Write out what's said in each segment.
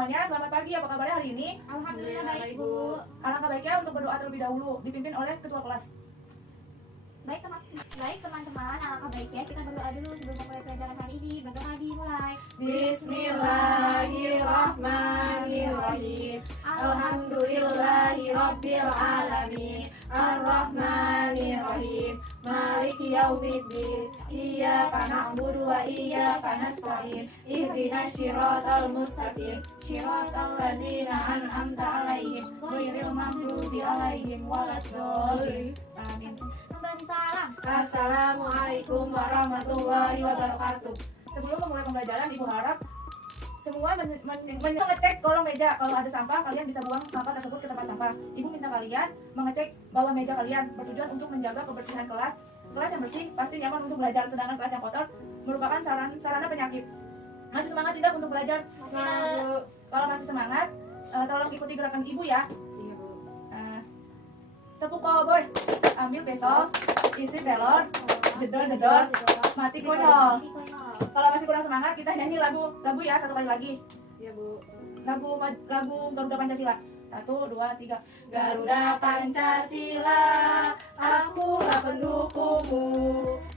semuanya, selamat pagi. Apa kabarnya hari ini? Alhamdulillah baik, Bu. Alangkah baiknya untuk berdoa terlebih dahulu, dipimpin oleh ketua kelas. Baik teman-teman, alangkah baiknya kita berdoa dulu sebelum memulai pelajaran hari ini. Berdoa dimulai. Bismillahirrahmanirrahim. Alhamdulillahirabbil alamin. Arrahmanirrahim. Maliki yaumiddin. Iyyaka na'budu wa iyyaka nasta'in. Ihdinas siratal mustaqim. Siratal ladzina an'amta 'alaihim ghairil maghdubi 'alaihim waladdallin. Amin. Memberi salam. Assalamualaikum warahmatullahi wabarakatuh. Sebelum memulai pembelajaran, Ibu harap semua mengecek kolong meja. Kalau ada sampah, kalian bisa buang sampah tersebut ke tempat sampah. Ibu minta kalian mengecek bawah meja kalian, bertujuan untuk menjaga kebersihan kelas. Kelas yang bersih pasti nyaman untuk belajar, sedangkan kelas yang kotor merupakan sarana penyakit. Masih semangat tidak untuk belajar? Kalau masih semangat, tolong ikuti gerakan Ibu ya. Iya, Bu. Tepuk cowboy, ambil pistol, isi pelor, jedor, mati konyol. Kalau masih kurang semangat, kita nyanyi lagu ya, satu kali lagi. Iya, Bu. Lagu Garuda Pancasila. 1, 2, 3. Garuda Pancasila, akulah pendukungmu.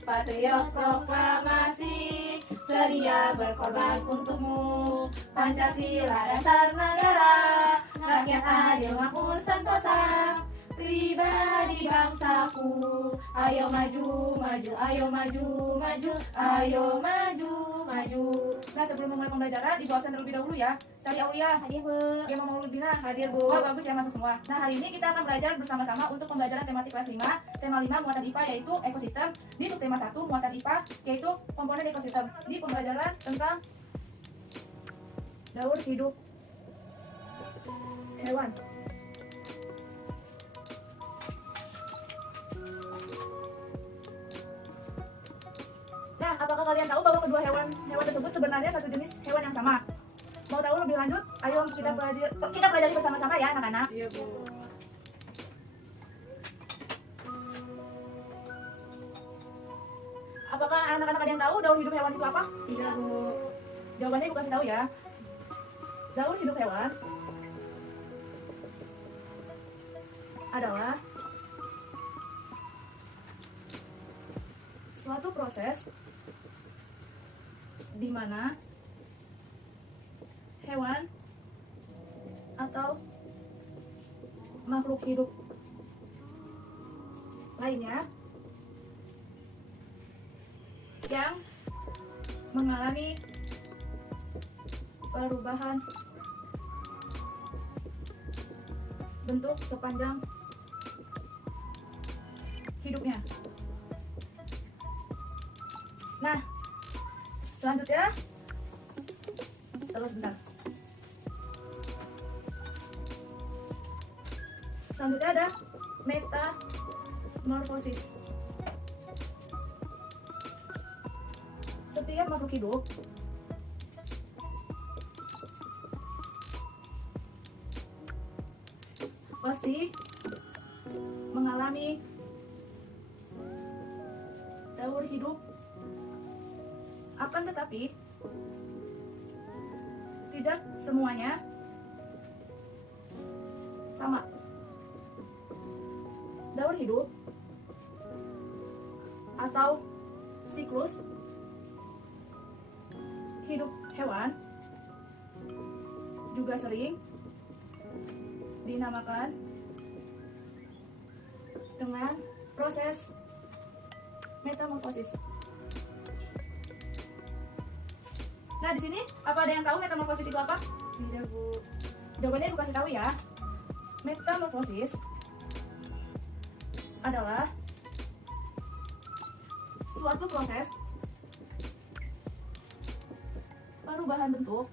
Patriot proklamasi, sedia berkorban untukmu. Pancasila dasar negara, rakyat adil makmur sentosa. Pribadi bangsaku, ayo maju, ayo maju, ayo maju. Nah, sebelum memulai pembelajaran, Ibu absen terlebih dahulu ya. Saya Aulia, Hadir, Bu. dia mau Mauludina, Hadir, Bu. oh bagus ya, masuk semua. Nah, hari ini kita akan belajar bersama-sama untuk pembelajaran tematik kelas 5. Tema 5 muatan IPA yaitu ekosistem. Di subtema 1 muatan IPA yaitu komponen ekosistem. Di pembelajaran tentang daur hidup hewan. Nah, apakah kalian tahu bahwa kedua hewan tersebut sebenarnya satu jenis hewan yang sama? Mau tahu lebih lanjut? Ayo kita pelajari bersama-sama ya, anak-anak. Iya, Bu. Apakah anak-anak ada yang tahu daur hidup hewan itu apa? Tidak, Bu. Jawabannya Ibu kasih tahu ya. Daur hidup hewan adalah suatu proses di mana hewan atau makhluk hidup lainnya yang mengalami perubahan bentuk sepanjang hidupnya. Nah, selanjutnya terus bentar. Selanjutnya ada metamorfosis. Setiap makhluk hidup pasti mengalami daur hidup, akan tetapi tidak semuanya sama. Daur hidup atau siklus hidup hewan juga sering dinamakan dengan proses metamorfosis. Nah, di sini apa ada yang tahu metamorfosis itu apa? Tidak, Bu. Jawabannya Ibu kasih tahu ya. Metamorfosis adalah suatu proses perubahan bentuk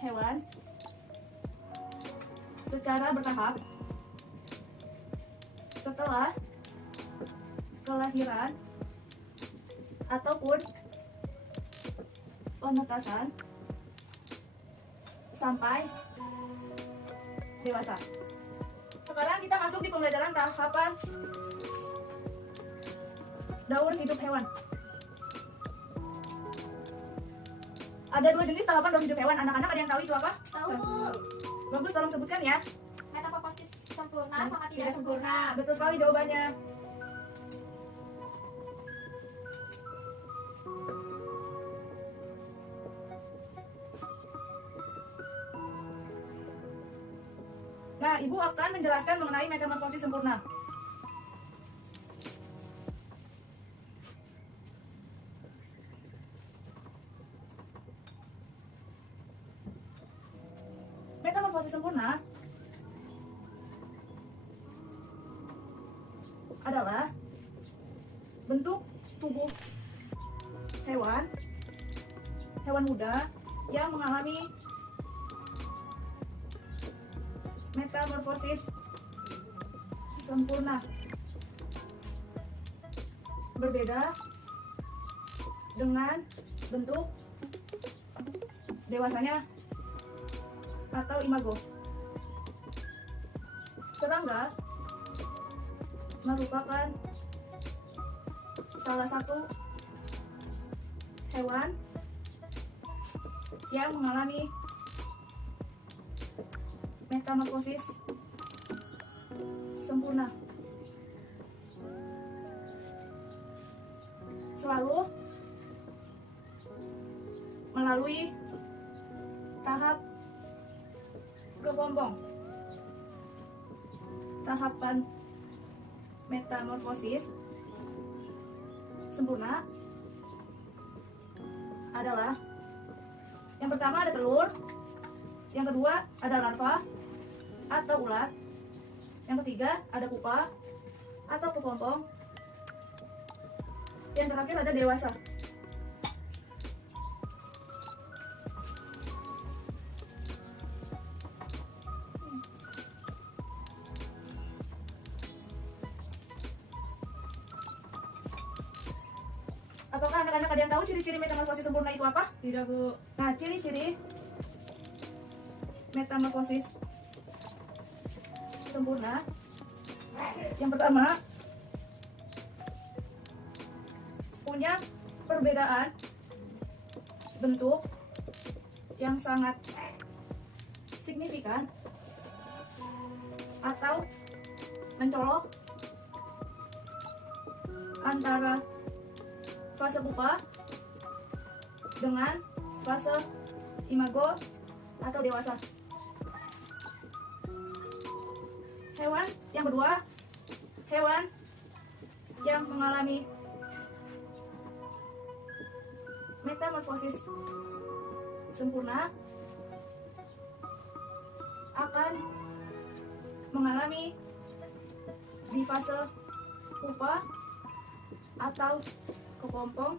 hewan secara bertahap setelah kelahiran ataupun penetasan sampai dewasa. Sekarang kita masuk di pembelajaran tahapan daur hidup hewan. Ada 2 jenis tahapan dalam hidup hewan. Anak-anak ada yang tahu itu apa? Tahu Bu. Bagus, tolong sebutkan ya. Metamorfosis sempurna sama tidak sempurna. Betul sekali jawabannya. Nah, Ibu akan menjelaskan mengenai metamorfosis sempurna. Metamorfosis sempurna adalah bentuk tubuh hewan muda yang mengalami metamorfosis sempurna, berbeda dengan bentuk dewasanya atau imago. Serangga merupakan salah satu hewan yang mengalami metamorfosis sempurna. Selalu melalui tahap kepompong. Tahapan metamorfosis sempurna adalah yang pertama ada telur, yang kedua ada larva atau ulat, yang ketiga ada pupa atau kepompong, yang terakhir ada dewasa. Apakah anak-anak ada yang tahu ciri-ciri metamorfosis sempurna itu apa? Tidak Bu. Nah, ciri-ciri metamorfosis sempurna yang pertama, punya perbedaan bentuk yang sangat signifikan atau mencolok antara fase pupa dengan fase imago atau dewasa. Hewan yang kedua, hewan yang mengalami metamorfosis sempurna akan mengalami di fase pupa atau kepompong,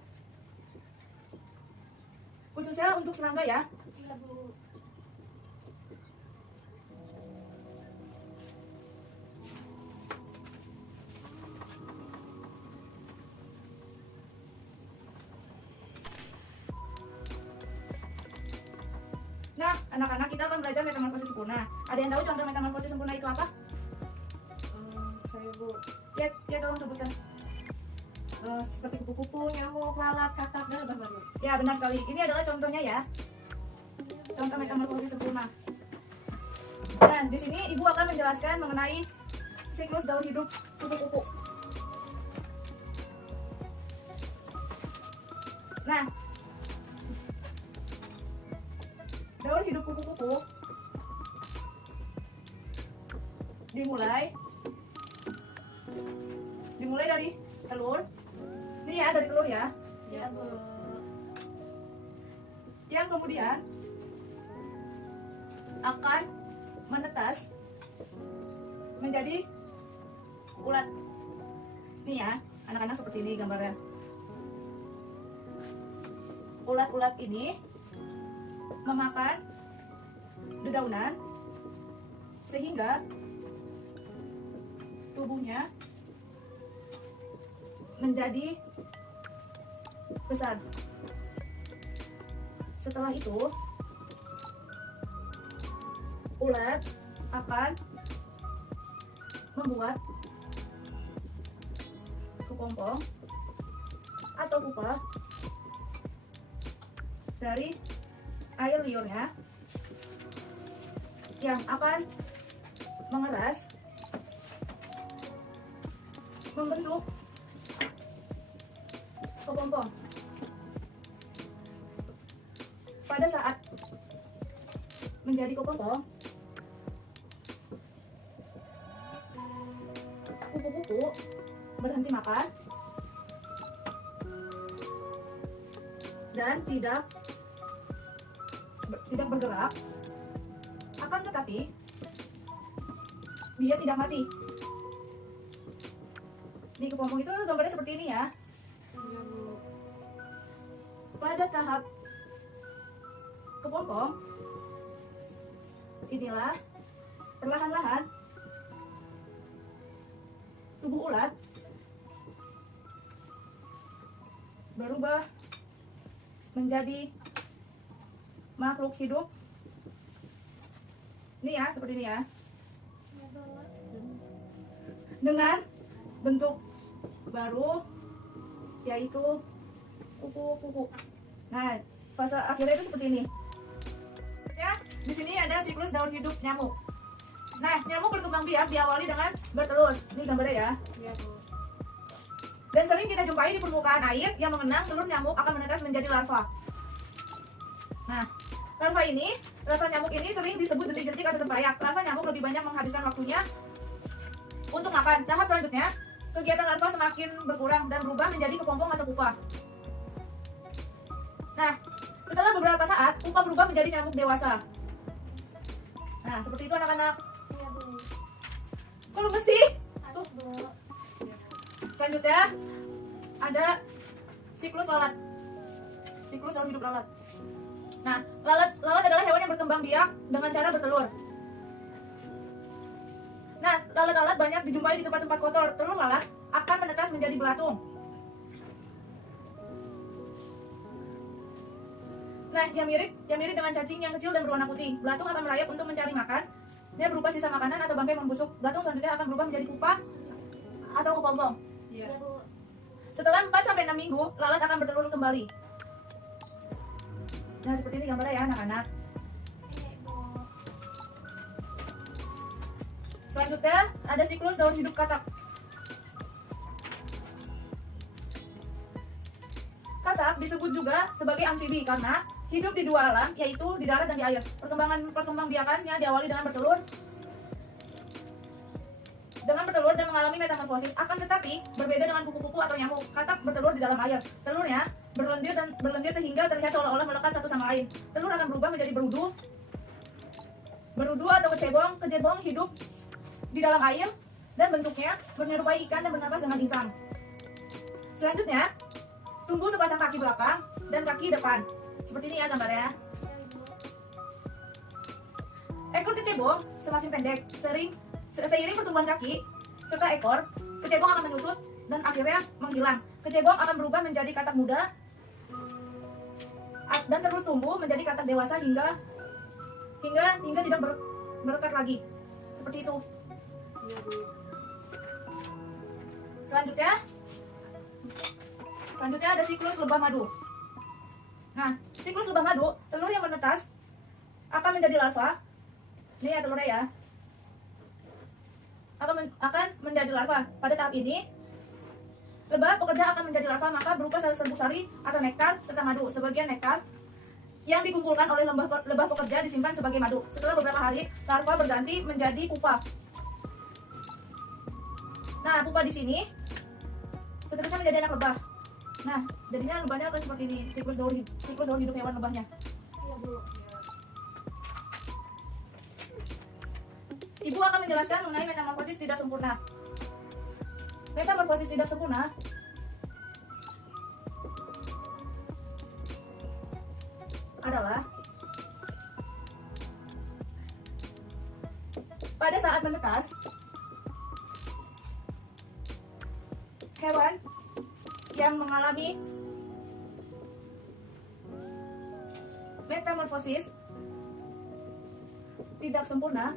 khususnya untuk serangga ya. Iya Bu. Nah, anak-anak, kita akan belajar metamorfosis sempurna. Ada yang tahu contoh metamorfosis sempurna itu apa? Saya Bu. Ya tolong sebutkan. Seperti kupu-kupu, nyamuk, lalat, katak, dan lebah Bu. Ya, benar sekali. Ini adalah contohnya ya. Contoh metamorfosis sempurna. Dan di sini Ibu akan menjelaskan mengenai siklus daun hidup kupu-kupu. Nah, daun hidup kupu-kupu dimulai dari telur. Ini ya, dari telur ya. Iya Bu. Yang kemudian akan menetas menjadi ulat. Nih ya, anak-anak, seperti ini gambarnya. Ulat-ulat ini memakan dedaunan sehingga tubuhnya menjadi besar. Setelah itu, ulat akan membuat kepompong atau pupa dari air liurnya yang akan mengeras membentuk kepompong. Pada saat menjadi kepompong, kupu-kupu berhenti makan dan tidak bergerak, akan tetapi dia tidak mati. Di kepompong itu gambarnya seperti ini ya. Iya, Bu. Pada tahap kepompong, inilah perlahan-lahan tubuh ulat berubah menjadi makhluk hidup. Ini ya, seperti ini ya. Iya, Bu. Dengan bentuk baru yaitu kupu-kupu. Nah, fase akhirnya itu seperti ini. Ya, di sini ada siklus daur hidup nyamuk. Nah, nyamuk berkembang biak diawali dengan bertelur. Ini gambarnya ya. Iya, Bu. Dan sering kita jumpai di permukaan air yang mengenang telur nyamuk akan menetas menjadi larva. Nah, larva nyamuk ini sering disebut jentik-jentik atau tempayak. Larva nyamuk lebih banyak menghabiskan waktunya untuk makan. Tahap selanjutnya, kegiatan larva semakin berkurang dan berubah menjadi kepompong atau pupa. Nah, setelah beberapa saat, pupa berubah menjadi nyamuk dewasa. Nah, seperti itu anak-anak. Iya, Bu. Kok lemes sih? Aduh, Bu. Selanjutnya, ada siklus lalat. Siklus daur hidup lalat. Nah, lalat adalah hewan yang berkembang biak dengan cara bertelur. Nah, lalat-lalat banyak dijumpai di tempat-tempat kotor. Telur lalat akan menetas menjadi belatung. Nah, yang mirip dengan cacing yang kecil dan berwarna putih. Belatung akan merayap untuk mencari makan. Dia berupa sisa makanan atau bangkai membusuk. Belatung selanjutnya akan berubah menjadi pupa atau kepompong. Iya. Iya, Bu. Setelah 4-6 minggu, lalat akan bertelur kembali. Nah, seperti ini gambarnya ya anak-anak. Iya, Bu. Selanjutnya ada siklus daur hidup katak. Katak disebut juga sebagai amfibi karena hidup di dua alam, yaitu di darat dan di air. Perkembangbiakannya diawali dengan bertelur dan mengalami metamorfosis. Akan tetapi berbeda dengan kupu-kupu atau nyamuk. Katak bertelur di dalam air. Telurnya berlendir sehingga terlihat seolah-olah melekat satu sama lain. Telur akan berubah menjadi berudu atau kecebong. Kecebong hidup di dalam air dan bentuknya menyerupai ikan dan bernapas dengan insang. Selanjutnya, tumbuh sepasang kaki belakang dan kaki depan. Seperti ini ya gambarnya. Ekor kecebong semakin pendek. Seiring pertumbuhan kaki serta ekor, kecebong akan menyusut dan akhirnya menghilang. Kecebong akan berubah menjadi katak muda dan terus tumbuh menjadi katak dewasa hingga tidak berlekat lagi. Seperti itu. Iya, Bu. Selanjutnya ada siklus lebah madu. Nah, siklus lebah madu, telur yang menetas akan menjadi larva. Ini ya telurnya ya. Akan menjadi larva. Pada tahap ini, lebah pekerja akan menjadi larva, maka berupa serbuk sari atau nektar serta madu. Sebagian nektar yang dikumpulkan oleh lebah pekerja disimpan sebagai madu. Setelah beberapa hari, larva berganti menjadi pupa. Nah, pupa di sini seterusnya menjadi anak lebah. Nah, jadinya lebahnya akan seperti ini, siklus daur hidup hewan lebahnya. Iya, Bu. Ibu akan menjelaskan mengenai metamorfosis tidak sempurna. Metamorfosis tidak sempurna adalah pada saat menetas, hewan yang mengalami metamorfosis tidak sempurna,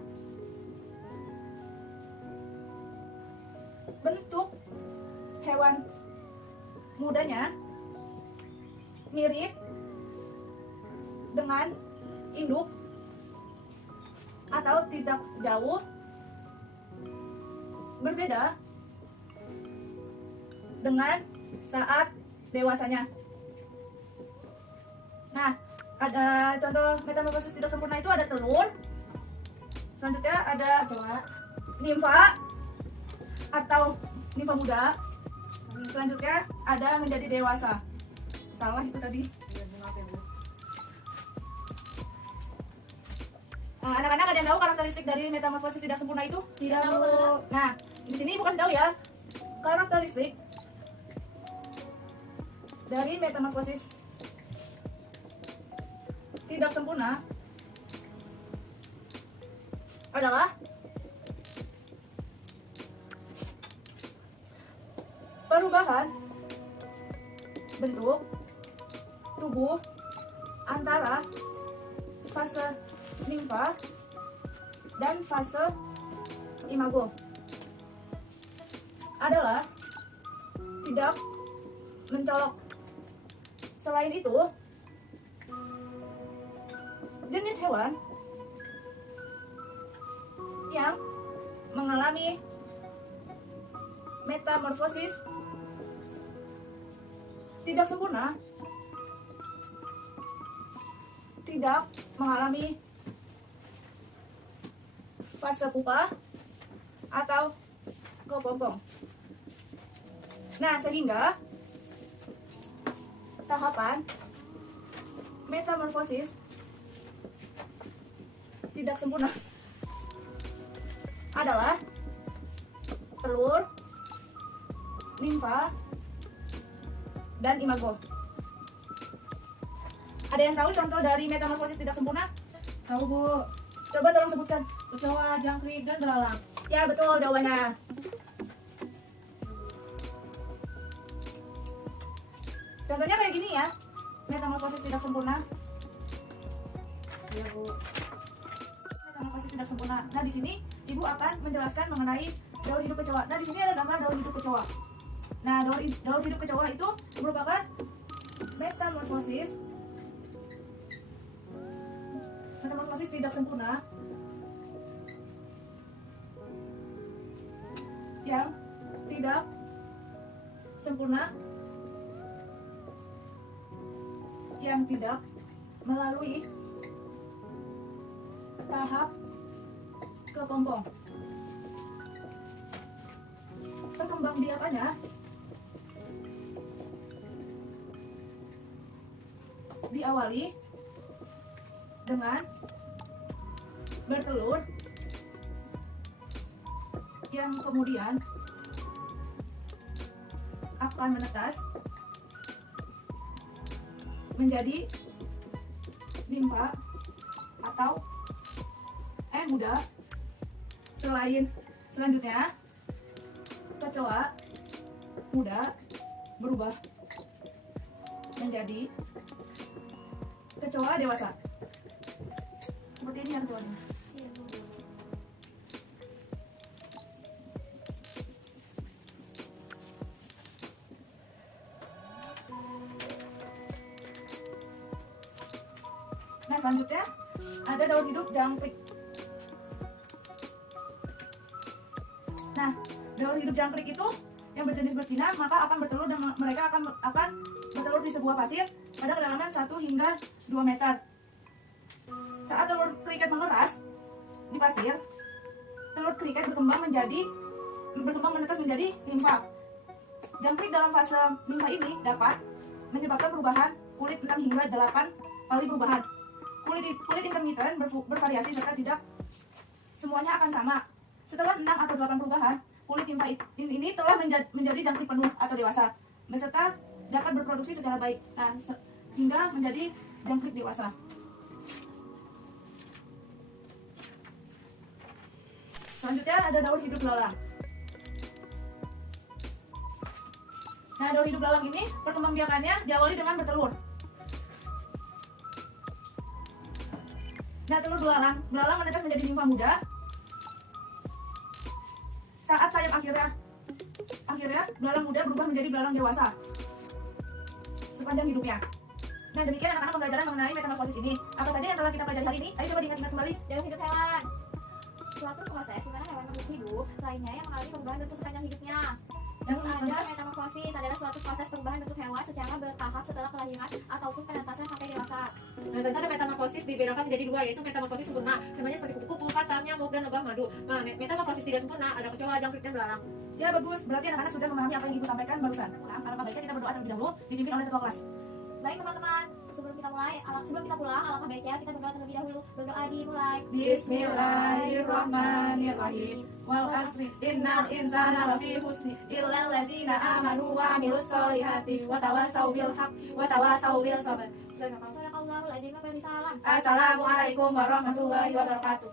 bentuk hewan mudanya mirip dengan induk atau tidak jauh berbeda dengan saat dewasanya. Nah, ada contoh metamorfosis tidak sempurna itu ada telur, selanjutnya ada nimfa atau nimfa muda, selanjutnya ada menjadi dewasa. Salah itu tadi. Nah, anak-anak ada yang tahu karakteristik dari metamorfosis tidak sempurna itu? Tidak tahu. Nah, di sini bukan tahu ya. Karakteristik dari metamorfosis tidak sempurna adalah perubahan bentuk tubuh antara fase nimfa dan fase imago adalah tidak mencolok. Selain itu, jenis hewan yang mengalami metamorfosis tidak sempurna tidak mengalami fase pupa atau kepompong. Nah, sehingga tahapan metamorfosis tidak sempurna adalah telur, nimfa, dan imago. Ada yang tahu contoh dari metamorfosis tidak sempurna? Tahu Bu, Coba tolong sebutkan. kecoa, jangkrik, dan belalang. Ya, betul jawabannya. Contohnya kayak gini ya, metamorfosis tidak sempurna. Ya Bu. Metamorfosis tidak sempurna. Nah, di sini Ibu akan menjelaskan mengenai daur hidup kecoa. Nah, di sini ada gambar daur hidup kecoa. Nah, daur hidup kecoa itu merupakan metamorfosis tidak sempurna yang tidak sempurna yang tidak melalui tahap kepompong. Perkembangbiakannya diawali dengan bertelur yang kemudian akan menetas menjadi nimfa atau muda. Selanjutnya kecoa muda berubah menjadi kecoa dewasa. Seperti ini yang tuanya. Nah, selanjutnya ada daur hidup jangkrik. Nah, daur hidup jangkrik itu yang berjenis betina, maka akan bertelur dan mereka akan bertelur di sebuah pasir pada kedalaman 1 hingga 2 meter. Saat telur kriket mengeras di pasir, telur kriket berkembang menetas menjadi nimfa. Jangkrik dalam fase nimfa ini dapat menyebabkan perubahan kulit 6 hingga 8 kali perubahan. Kulit intermiten bervariasi serta tidak semuanya akan sama. Setelah 6 atau 8 perubahan, kulit nimfa ini telah menjadi jangkrik penuh atau dewasa, beserta dapat berproduksi secara baik. Nah, hingga menjadi jangkrik dewasa. Selanjutnya ada daur hidup belalang. Nah, daur hidup belalang ini perkembangbiakannya diawali dengan bertelur. Nah, telur belalang menetas menjadi nimfa muda. Saat sayap akhirnya belalang muda berubah menjadi belalang dewasa sepanjang hidupnya. Nah, demikian anak-anak pembelajaran mengenai metamorfosis ini. Apa saja yang telah kita pelajari hari ini? Ayo coba diingat-ingat kembali. Dalam hidup hewan, suatu proses di mana hewan makhluk hidup lainnya yang mengalami perubahan bentuk sepanjang hidupnya. Yang Ada metamorfosis adalah suatu proses perubahan bentuk hewan secara bertahap setelah kelahiran ataupun penetasan sampai dewasa. Nah, sementara metamorfosis dibedakan menjadi dua, yaitu metamorfosis sempurna, contohnya seperti kupu-kupu, katak, nyamuk, dan lebah madu. Nah, metamorfosis tidak sempurna ada kecoa, jangkrik, dan belarang. Ya bagus, berarti anak-anak sudah memahami apa yang Ibu sampaikan barusan. Nah, alangkah baiknya kita berdoa terlebih dahulu dipimpin oleh ketua kelas. Baik teman-teman, sebelum kita pulang, alangkah baiknya kita berdoa terlebih dahulu. Berdoa dimulai. Bismillahirrahmanirrahim. Wal asri innal insana lafi husni illa allazina amanu wa amilus solihati wa tawasau bil haqqi wa tawasau bis sabr. Sadaqallahul azim wa bisalam. Assalamualaikum warahmatullahi wabarakatuh.